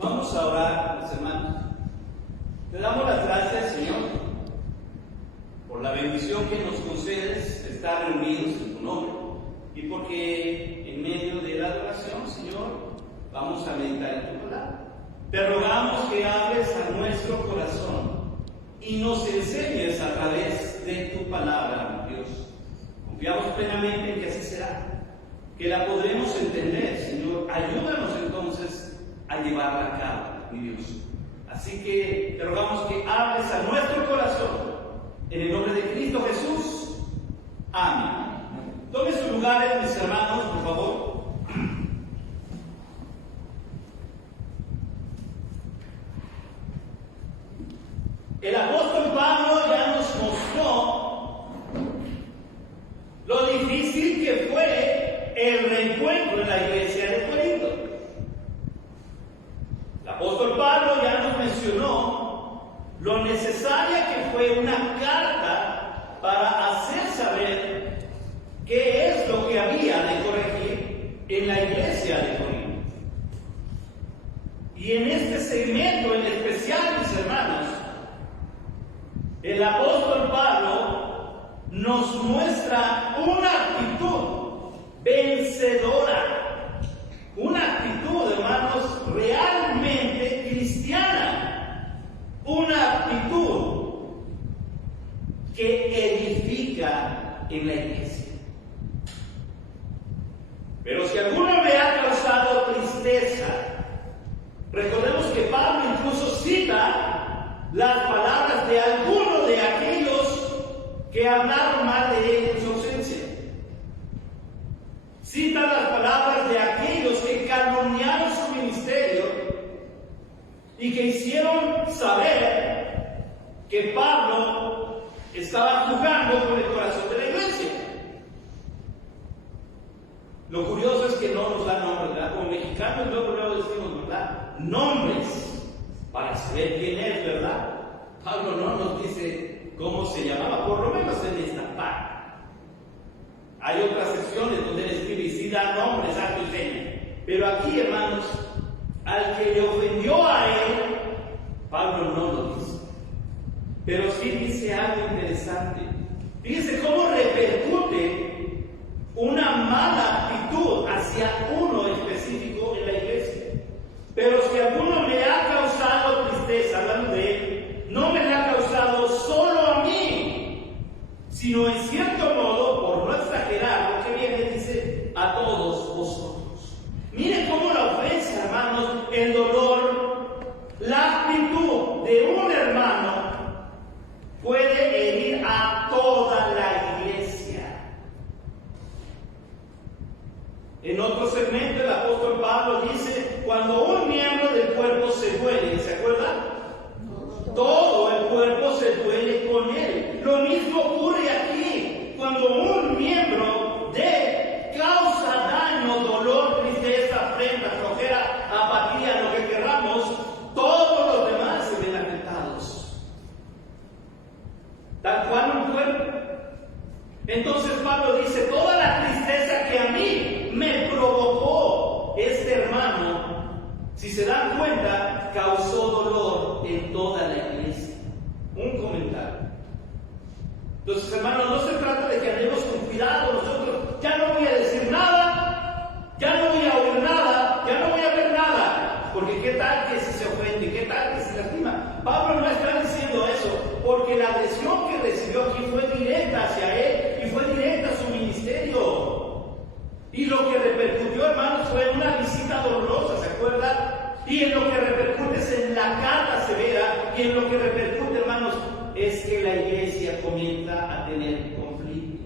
Vamos a orar, mis hermanos. Te damos las gracias, Señor, por la bendición que nos concedes de estar reunidos en tu nombre y porque en medio de la adoración, Señor, vamos a meditar en tu palabra. Te rogamos que hables a nuestro corazón y nos enseñes a través de tu palabra, Dios. Confiamos plenamente en que así será, que la podremos entender, Señor. Ayúdanos entonces a llevarla a cabo, mi Dios. Así que te rogamos que hables a nuestro corazón, en el nombre de Cristo Jesús. Amén. Tomen sus lugares, mis hermanos, por favor. El apóstol Pablo ya nos mostró lo difícil que fue el reencuentro en la iglesia de Corinto. El apóstol Pablo ya nos mencionó lo necesaria que fue una carta para hacer saber qué es lo que había de corregir en la iglesia de Corinto. Y en este segmento en especial, mis hermanos, el apóstol Pablo nos muestra una actitud vencedora, una actitud, hermanos, realmente cristiana, una actitud que edifica en la iglesia. Pero si alguno me ha causado tristeza, recordemos que Pablo incluso cita las palabras de algunos de aquellos que hablaron mal de él en su ausencia. Cita las palabras de aquellos que calumniaron su ministerio y que hicieron saber que Pablo estaba jugando con el corazón de la iglesia. Lo curioso es que no nos da nombres, ¿verdad? Como mexicanos luego decimos, ¿verdad? Nombres para saber quién es, ¿verdad? Pablo no nos dice cómo se llamaba, por lo menos en esta parte. Hay otras secciones donde él escribe y sí da nombres, acto y seña. Pero aquí, hermanos, al que le ofendió a él, Pablo no lo dice. Pero sí dice algo interesante. Fíjense cómo repercute una mala actitud hacia uno específico en la iglesia. Pero si alguno me ha causado tristeza, hablando de él, no me la ha causado solo a mí, sino en cierto modo, por no exagerar, lo que viene dice a todos vosotros. Miren cómo la ofensa, hermanos, el dolor, la actitud de un hermano puede herir a toda la iglesia. En otro segmento el apóstol Pablo dice, cuando un miembro del cuerpo se duele, ¿se acuerdan? Todo el cuerpo se duele con él. Lo mismo ocurre aquí, cuando un miembro causa daño, dolor, tristeza, afrenta, flojera, apatía, lo que queramos, todos los demás se ven afectados. Tal cual un cuerpo. Entonces Pablo dice, toda la tristeza que a mí me provocó este hermano, si se dan cuenta, causó dolor en toda la iglesia. Un comentario. Entonces, hermanos, no se trata de que andemos con cuidado nosotros. Ya no voy a decir nada, ya no voy a oír nada, ya no voy a ver nada. Porque qué tal que si se ofende, qué tal que se lastima. Pablo no está diciendo eso, porque la agresión que recibió aquí fue directa hacia él y fue directa a su ministerio. Y lo que repercutió, hermanos, fue una visita dolorosa, ¿se acuerdan? Y en lo que repercute es en la carta severa, y en lo que repercute, hermanos, es que la iglesia comienza a tener conflicto.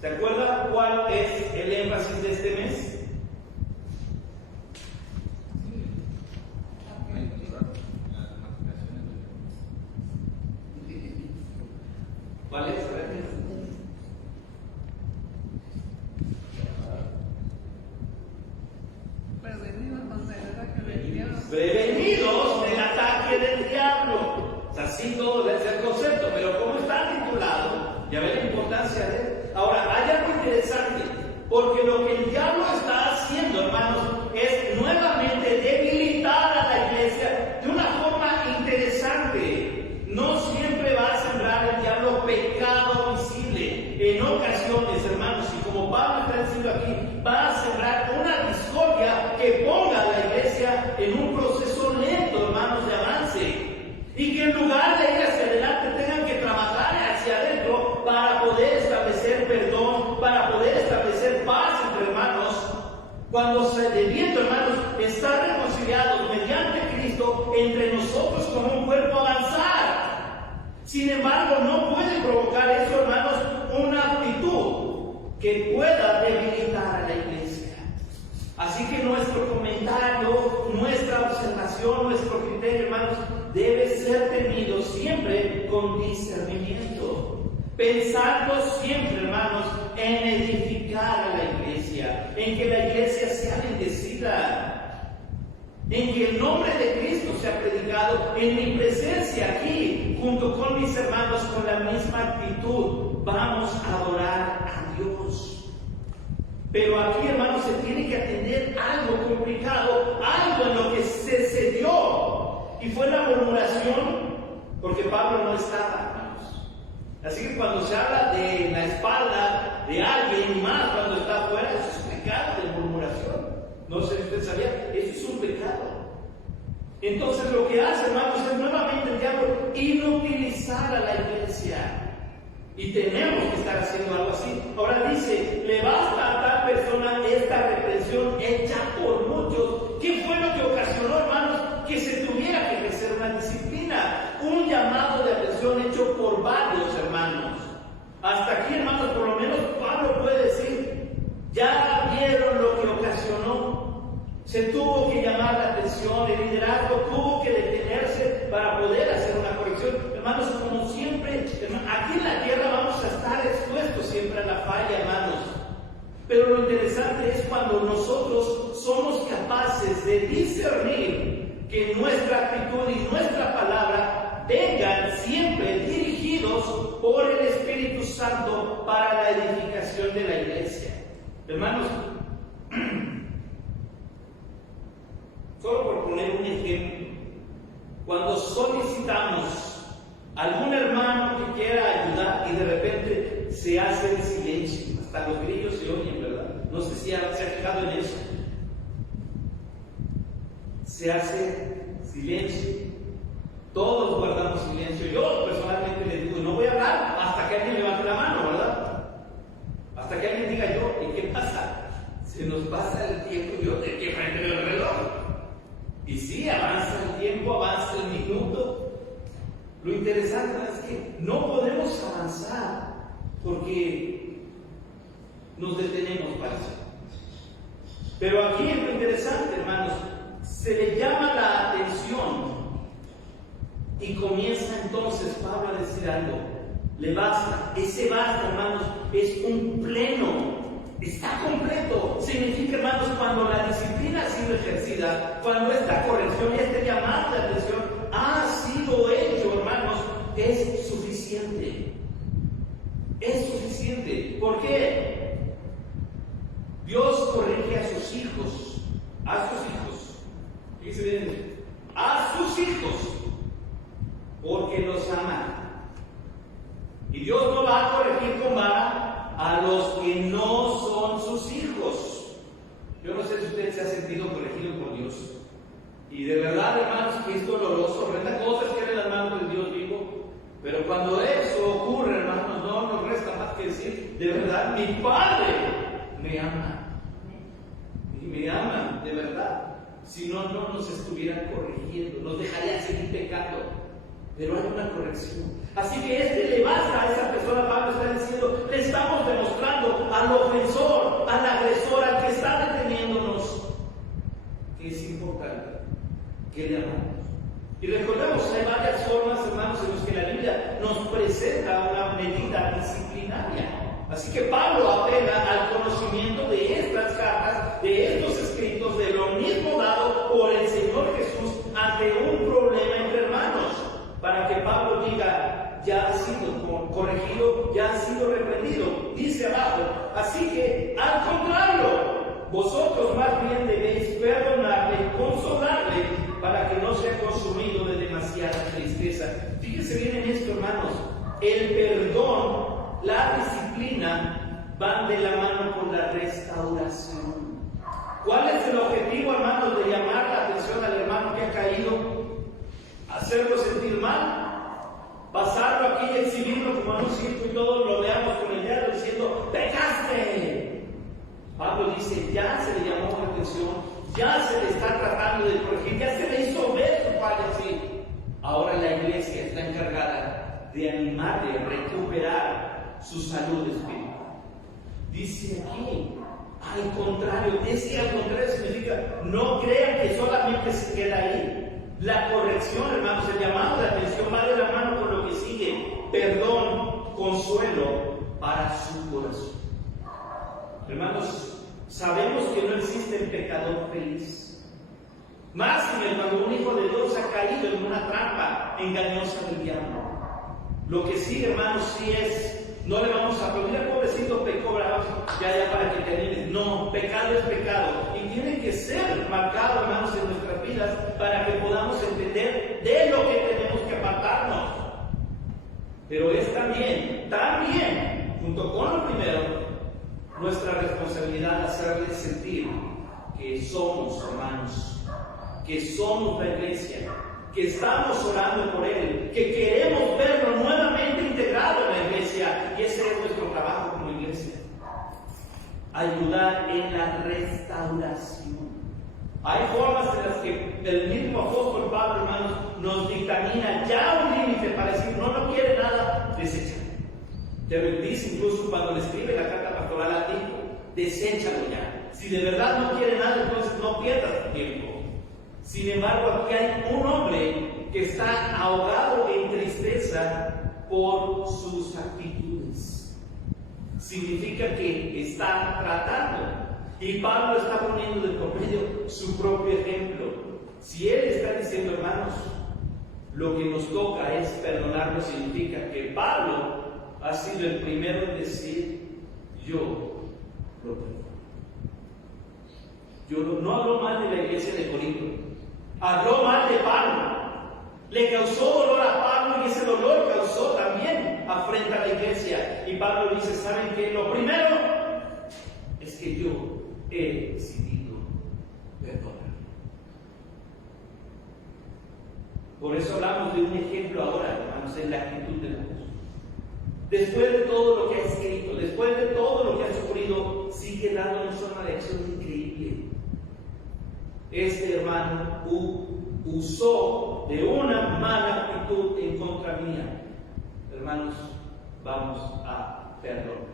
¿Se acuerdan cuál es el énfasis de este mes? ¿Cuál es? Prevenidos del ataque del diablo. O sea, sí, todo debe ser concepto, pero como está titulado, ya ve la importancia de él. Ahora, hay algo interesante, porque lo que el diablo está haciendo, hermanos, es nuevamente debiendo, hermanos, estar reconciliados mediante Cristo entre nosotros como un cuerpo avanzar. Sin embargo, no puede provocar eso, hermanos, una actitud que pueda debilitar a la iglesia. Así que nuestro comentario, nuestra observación, nuestro criterio, hermanos, debe ser tenido siempre con discernimiento. Pensando siempre, hermanos, en edificar a la iglesia, en que la iglesia sea bendecida, en que el nombre de Cristo sea predicado en mi presencia aquí, junto con mis hermanos, con la misma actitud. Vamos a adorar a Dios. Pero aquí, hermanos, se tiene que atender algo complicado, algo en lo que se cedió, y fue la murmuración, porque Pablo no estaba. Así que cuando se habla de la espalda de alguien, y más cuando está afuera, eso es un pecado de murmuración. No sé si usted sabía, eso es un pecado. Entonces lo que hace, hermanos, es nuevamente el diablo inutilizar a la iglesia. Y tenemos que estar haciendo algo así. Ahora dice, le basta a tal persona esta reprensión hecha por muchos. ¿Qué fue lo que ocasionó, hermanos, que se tuviera que ejercer una disciplina? Un llamado de atención hecho por varios hermanos. Hasta aquí, hermanos, por lo menos Pablo puede decir, ya vieron lo que ocasionó. Se tuvo que llamar la atención, el liderazgo tuvo que detenerse para poder hacer una corrección. Hermanos, como siempre, aquí en la tierra vamos a estar expuestos siempre a la falla, hermanos. Pero lo interesante es cuando nosotros somos capaces de discernir que nuestra actitud y nuestra palabra vengan siempre dirigidos por el Espíritu Santo para la edificación de la iglesia. Hermanos, solo por poner un ejemplo, cuando solicitamos a algún hermano que quiera ayudar y de repente se hace el silencio, hasta los grillos se oyen, ¿verdad? No sé si se ha fijado en eso. Se hace silencio, todos guardamos silencio. Yo personalmente les digo, no voy a hablar hasta que alguien levante la mano, ¿verdad? Hasta que alguien diga yo, ¿y qué pasa? Se nos pasa el tiempo, yo tengo que frente del reloj. Y sí, avanza el tiempo, avanza el minuto. Lo interesante es que no podemos avanzar porque nos detenemos para eso. Pero aquí es lo interesante, hermanos, se le llama la atención y comienza entonces Pablo a decir algo. Le basta, ese basta, hermanos, es un pleno. Está completo. Significa, hermanos, cuando la disciplina ha sido ejercida, cuando esta corrección y este llamado de atención ha sido hecho, hermanos, es suficiente. Es suficiente. ¿Por qué? Dios corrige a sus hijos. A sus hijos. Fíjense bien. A sus hijos. Porque los ama. Y Dios no va a corregir con vara a los que no son sus hijos. Yo no sé si usted se ha sentido corregido por Dios. Y de verdad, hermanos, que es doloroso. Horrenda cosa es que eres las manos de Dios vivo. Pero cuando eso ocurre, hermanos, no nos resta más que decir, de verdad, mi Padre me ama. Y me ama, de verdad. Si no, no nos estuviera corrigiendo, nos dejaría seguir pecando. Pero hay una corrección. Así que le basta a esa persona. Pablo está diciendo, le estamos demostrando al ofensor, al agresor, al que está deteniéndonos, que es importante que le amamos. Y recordemos, hay varias formas, hermanos, en las que la Biblia nos presenta una medida disciplinaria. Así que Pablo apela al conocimiento de estas cartas, de estos escritos, de lo mismo dado por el Señor Jesús ante un problema entre hermanos, para que Pablo diga, ya ha sido corregido, ya ha sido reprendido. Dice abajo, así que al contrario, vosotros más bien debéis perdonarle, consolarle, para que no sea consumido de demasiada tristeza. Fíjense bien en esto, hermanos, el perdón, la disciplina van de la mano con la restauración. ¿Cuál es el objetivo, hermanos, de llamar la atención al hermano que ha caído? ¿Hacerlo sentir mal? ¿Pasarlo aquí y exhibirlo como en un circo y todos lo veamos con el dedo diciendo, ¡pecaste! Pablo dice, ya se le llamó la atención, ya se le está tratando de corregir, ya se le hizo ver su falla así. Ahora la iglesia está encargada de animarle a recuperar su salud espiritual. Dice aquí, al contrario, significa, no crean que solamente se queda ahí. La corrección, hermanos, el llamado de atención va de la mano con lo que sigue: perdón, consuelo para su corazón. Hermanos, sabemos que no existe el pecador feliz. Máxime cuando un hijo de Dios ha caído en una trampa engañosa del diablo. Lo que sigue, hermanos, sí es, no le vamos a aplaudir al pobrecito pecó, ya para que te animes. No, pecado es pecado. Y tiene que ser marcado, hermanos, en nuestras vidas para que podamos entender de lo que tenemos que apartarnos. Pero es también, junto con lo primero, nuestra responsabilidad hacerles sentir que somos hermanos, que somos la iglesia, que estamos orando por él, que queremos verlo nuevamente integrado en la iglesia, y ese es nuestro trabajo como iglesia. Ayudar en la restauración. Hay formas en las que el mismo apóstol Pablo, hermanos, nos dictamina ya un límite para decir: no quiere nada, deséchalo. Te dice incluso cuando le escribe la carta pastoral a Tito: deséchalo ya. Si de verdad no quiere nada, entonces no pierdas tu tiempo. Sin embargo, aquí hay un hombre que está ahogado en tristeza por sus actitudes. Significa que está tratando. Y Pablo está poniendo de por medio su propio ejemplo. Si él está diciendo: hermanos, lo que nos toca es perdonarlo, significa que Pablo ha sido el primero en decir: yo lo perdono. Yo no hablo mal de la iglesia de Corinto, habló mal de Pablo. Le causó dolor a Pablo, y ese dolor causó también afrenta a la iglesia. Y Pablo dice: ¿saben qué? Lo primero es que yo he decidido perdonar. Por eso hablamos de un ejemplo ahora, hermanos, en la actitud del apóstol. Después de todo lo que ha escrito, después de todo lo que ha sufrido, sigue dándonos una lección increíble. Este hermano usó de una mala actitud en contra mía. Hermanos, vamos a perdonar.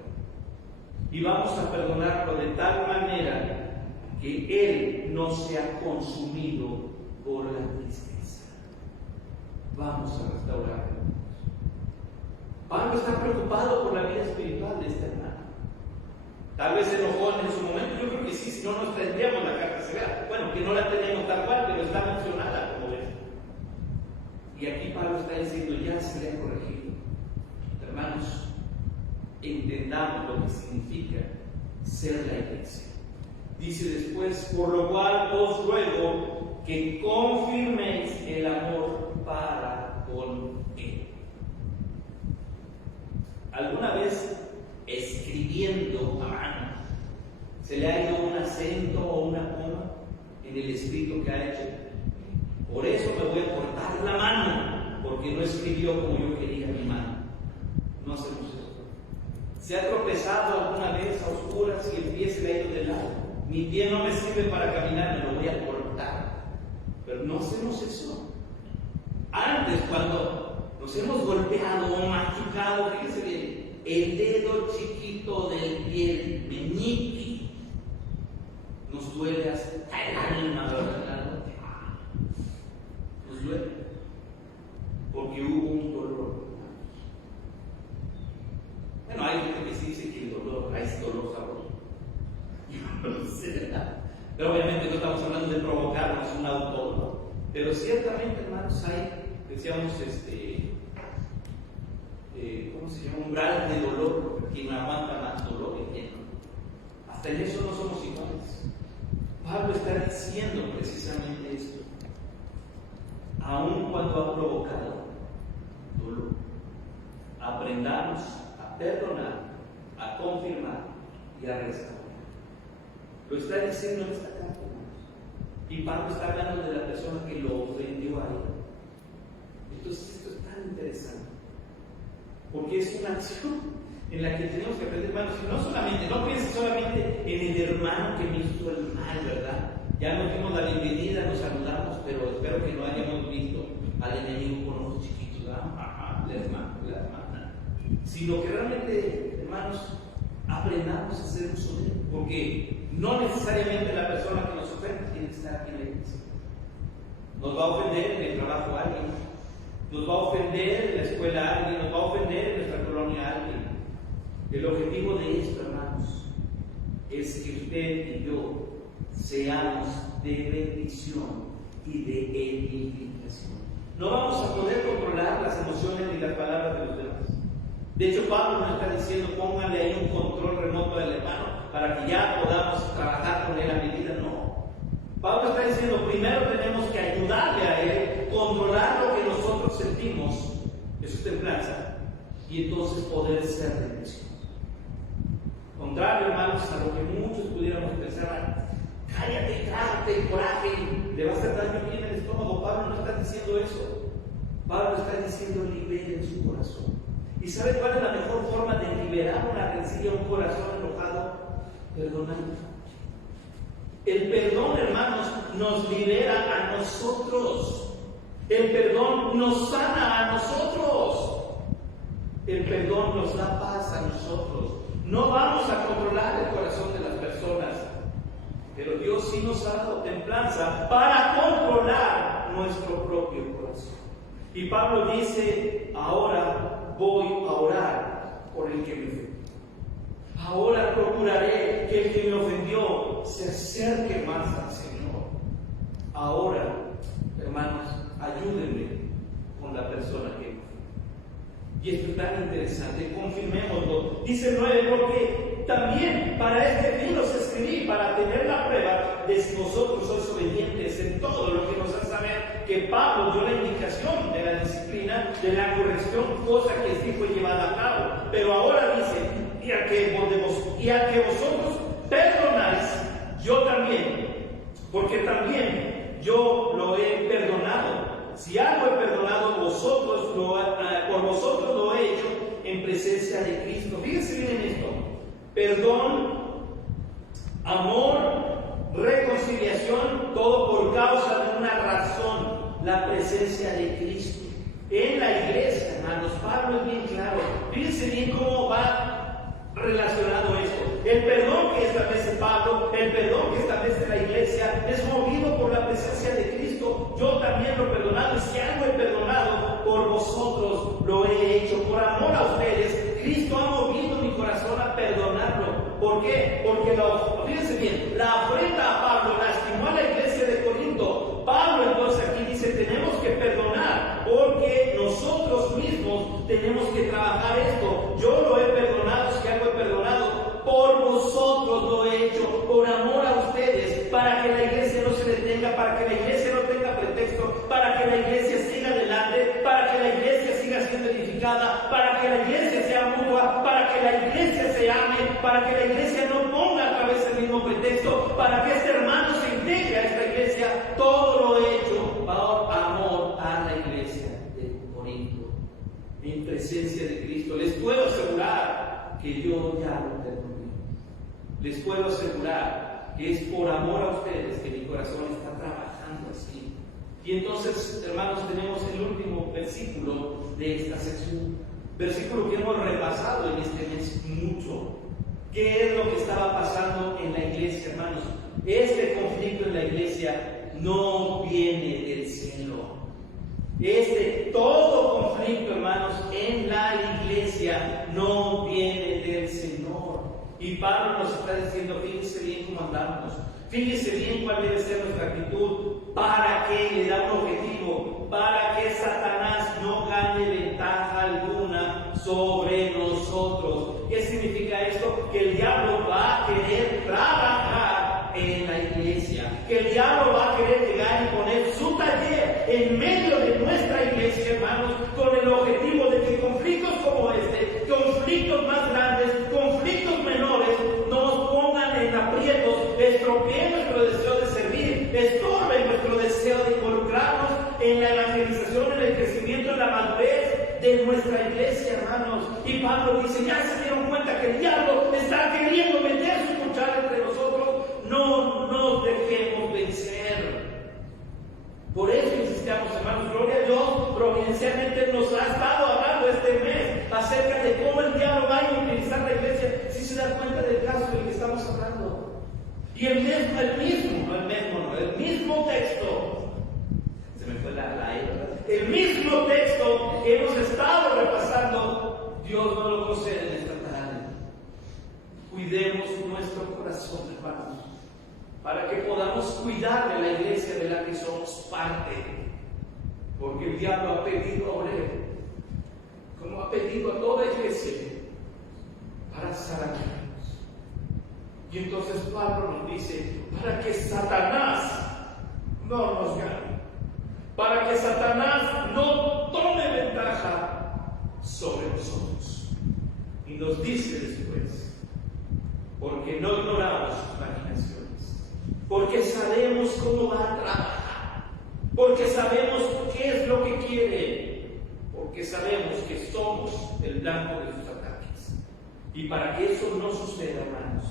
Y vamos a perdonarlo de tal manera que él no sea consumido por la tristeza. Vamos a restaurarlo. Pablo está preocupado por la vida espiritual de este hermano. Tal vez se enojó en su momento, yo creo que sí, si no nos tendríamos la carta severa. Bueno, que no la tenemos tal cual, pero está mencionada como esta. Y aquí Pablo está diciendo: ya se le ha corregido. Hermanos, entendamos lo que significa ser la iglesia. Dice después: por lo cual os ruego que confirméis el amor para con él. ¿Alguna vez escribiendo a mano se le ha ido un acento o una coma en el escrito que ha hecho? Por eso me voy a cortar la mano, porque no escribió como yo quería mi mano. No hacemos eso. ¿Se ha tropezado alguna vez a oscuras y el pie se le ha ido de lado? Mi pie no me sirve para caminar, me lo voy a cortar. Pero no hacemos eso. Antes, cuando nos hemos golpeado o machucado, fíjense bien, el dedo chiquito del pie, el meñique, nos duele hasta el alma, ¿verdad? Nos duele, porque hubo un dolor. Bueno, hay gente que sí dice que el dolor, es dolor sabroso. Yo no sé, ¿verdad? Pero obviamente no estamos hablando de provocarnos un auto, pero ciertamente, hermanos, hay, decíamos, ¿cómo se llama? Umbral de dolor, porque quien aguanta más dolor entiendo. Hasta en eso no somos iguales. Pablo está diciendo precisamente esto. Aun cuando ha provocado dolor, aprendamos a perdonar, a confirmar y a restaurar. Lo está diciendo en esta carta, hermanos. Y Pablo está hablando de la persona que lo ofendió a él. Entonces esto es tan interesante, porque es una acción en la que tenemos que aprender, hermanos. Y no piensen solamente en el hermano que me hizo el mal, ¿verdad? Ya nos dimos la bienvenida, nos saludamos, pero espero que no hayamos visto al enemigo con ojos chiquitos, la hermana. Sino que realmente, hermanos, aprendamos a ser uso de él, porque no necesariamente la persona que nos ofende tiene que estar aquí en la iglesia. Nos va a ofender en el trabajo alguien, nos va a ofender en la escuela alguien, nos va a ofender en nuestra colonia alguien. El objetivo de esto, hermanos, es que usted y yo seamos de bendición y de edificación. No vamos a poder controlar las emociones ni las palabras de los demás. De hecho, Pablo nos está diciendo, póngale ahí un control remoto al hermano para que ya podamos trabajar con él a medida. No. Pablo está diciendo, primero tenemos que ayudarle a él, controlar lo que nosotros sentimos, eso es templanza, y entonces poder ser de bendición. Contrario, hermanos, a lo que muchos pudiéramos pensar, cállate, trágate, coraje, le va a hacer daño aquí en el estómago. Pablo no está diciendo eso. Pablo está diciendo, liberen su corazón. ¿Y sabe cuál es la mejor forma de liberar una rencilla, un corazón enojado? Perdonando. El perdón, hermanos, nos libera a nosotros. El perdón nos sana a nosotros. El perdón nos da paz a nosotros. No vamos a controlar el corazón de las personas, pero Dios sí nos ha dado templanza para controlar nuestro propio corazón. Y Pablo dice, ahora voy a orar por el que me ofendió. Ahora procuraré que el que me ofendió se acerque más al Señor. Ahora, hermanos, ayúdenme con la persona que me ofendió. Y esto es tan interesante, confirmémoslo. Dice el 9, porque también para este fin os escribí, para tener la prueba de si vosotros sois obedientes en todo lo que nos hace saber que Pablo dio la indicación de la disciplina, de la corrección, cosa que sí fue llevada a cabo. Pero ahora dice, y a que vosotros perdonáis, yo también, porque también yo lo he perdonado. Si algo he perdonado, por vosotros lo he hecho en presencia de Cristo. Fíjense bien en esto. Perdón, amor, reconciliación, todo por causa de una razón, la presencia de Cristo. En la iglesia, hermanos, Pablo es bien claro. Fíjense bien cómo va relacionado esto. El perdón que establece Pablo, el perdón que establece la iglesia, es movido por la presencia de Cristo. Yo también lo he perdonado, y si algo he perdonado, por vosotros lo he hecho, por amor a ustedes. Cristo ha movido mi corazón a perdonarlo. ¿Por qué? Porque, fíjense bien, la afrenta a Pablo lastimó a la iglesia de Corinto. Pablo entonces aquí dice, tenemos que perdonar, porque nosotros mismos tenemos que trabajar esto. Yo lo he perdonado, si algo he perdonado, por vosotros lo he hecho, por amor a ustedes, para que la iglesia no se detenga, para que la iglesia no tenga pretexto, para que la iglesia siga adelante, para que la iglesia siga siendo edificada, para que la iglesia sea mutua, para que la iglesia se ame, para que la iglesia no ponga otra vez el mismo pretexto, para que este hermano se integre a esta iglesia. Todo lo he hecho por amor a la iglesia de Corinto, en presencia de Cristo. Les puedo asegurar que yo ya lo perdoné. Les puedo asegurar que es por amor a ustedes que mi corazón está trabajando así. Y entonces, hermanos, tenemos el último versículo de esta sección. Versículo que hemos repasado en este mes mucho. ¿Qué es lo que estaba pasando en la iglesia, hermanos? Este conflicto en la iglesia no viene del cielo. Todo conflicto, hermanos, en la iglesia no viene del Señor. Y Pablo nos está diciendo, fíjense bien cómo andamos, fíjense bien cuál debe ser nuestra actitud, para que le da un objetivo, para que Satanás no gane ventaja alguna sobre nosotros. ¿Qué significa esto? Que el diablo va a querer trabajar en la iglesia, que el diablo va a querer llegar y poner su taller en medio de nuestra iglesia, hermanos, con el objetivo de que conflictos como este, conflictos más grandes, conflictos menores, nos pongan en aprietos, estropeen nuestro deseo de servir, estorben nuestro deseo de involucrarnos en la evangelización, en el crecimiento, en la madurez de nuestra iglesia, hermanos. Y Pablo dice, ya se dieron cuenta que el diablo está queriendo meter su cuchara entre nosotros. No nos dejemos vencer. Por eso insistíamos, hermanos, gloria a Dios, providencialmente nos ha estado hablando este mes acerca de cómo el diablo va a utilizar la iglesia, si se da cuenta del caso del que estamos hablando. Y el mismo texto, se me fue el mismo texto que hemos estado repasando, Dios no lo concede en esta tarde. Cuidemos nuestro corazón, hermanos, para que podamos cuidar de la iglesia de la que somos parte, porque el diablo ha pedido a obrero, como ha pedido a toda iglesia, para zarandearnos. Y entonces Pablo nos dice, para que Satanás no nos gane, para que Satanás no tome ventaja sobre nosotros. Y nos dice después, porque no ignoramos sus imaginaciones, porque sabemos cómo va a trabajar, porque sabemos qué es lo que quiere, porque sabemos que somos el blanco de sus ataques. Y para que eso no suceda, hermanos,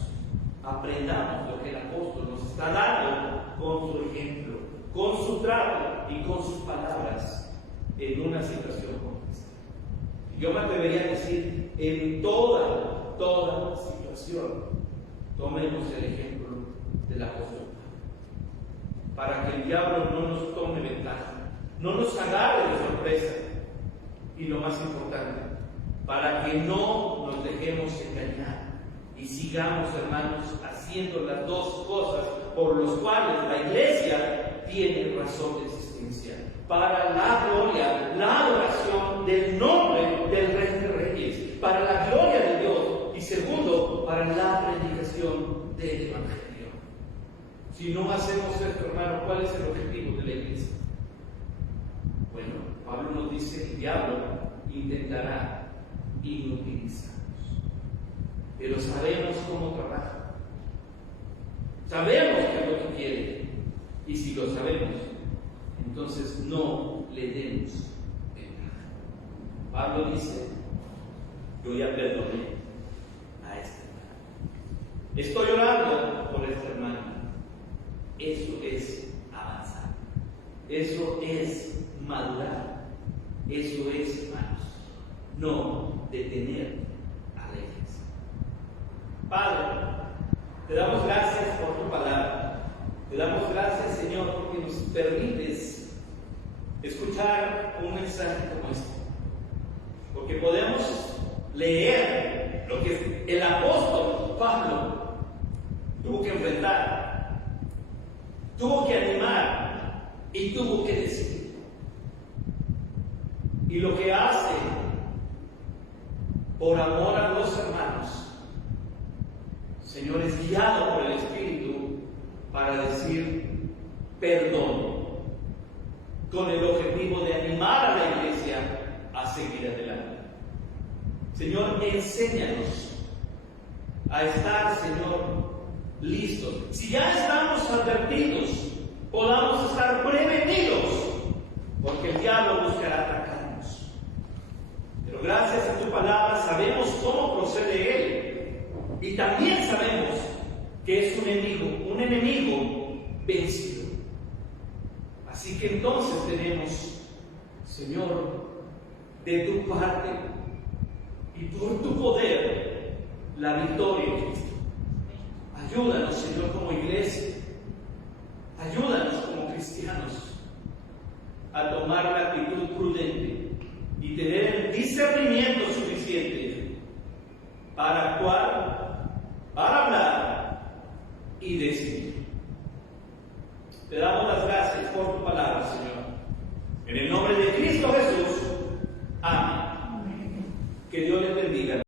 aprendamos lo que el apóstol nos está dando con su ejemplo, con su trato y con sus palabras en una situación como esta. Yo me atrevería a decir, en toda situación, tomemos el ejemplo del apóstol Pablo, para que el diablo no nos tome ventaja, no nos agarre de sorpresa, y lo más importante, para que no nos dejemos engañar y sigamos, hermanos, haciendo las dos cosas por las cuales la iglesia tiene razón de existencia: para la gloria, la adoración del nombre del Rey de Reyes, para la gloria de Dios, y segundo, para la predicación del Evangelio. Si no hacemos esto, hermano, ¿cuál es el objetivo de la iglesia? Bueno, Pablo nos dice que el diablo intentará inutilizarnos, pero sabemos cómo trabaja, sabemos qué es lo que quiere, y si lo sabemos, entonces no le demos ventaja. Pablo dice, yo ya perdoné a este hermano, estoy orando por este hermano. Eso es avanzar, eso es madurar, eso es, hermanos, no detener a la iglesia. Padre, te damos gracias por tu palabra, te damos gracias, Señor, porque nos permites escuchar un mensaje como este, porque podemos leer lo que el apóstol Pablo tuvo que enfrentar, tuvo que animar y tuvo que decidir. Y lo que hace por amor a los hermanos, Señor, es guiado por el Espíritu para decir perdón, con el objetivo de animar a la iglesia a seguir adelante. Señor, enséñanos a estar, Señor, listos. Si ya estamos advertidos, podamos estar prevenidos, porque el diablo buscará atacarnos. Pero gracias a tu palabra sabemos cómo procede él, y también sabemos que es un enemigo vencido. Así que entonces tenemos, Señor, de tu parte y por tu poder la victoria en Cristo. Ayúdanos, Señor, como iglesia, ayúdanos como cristianos a tomar la actitud prudente y tener el discernimiento suficiente para actuar, para hablar y decidir.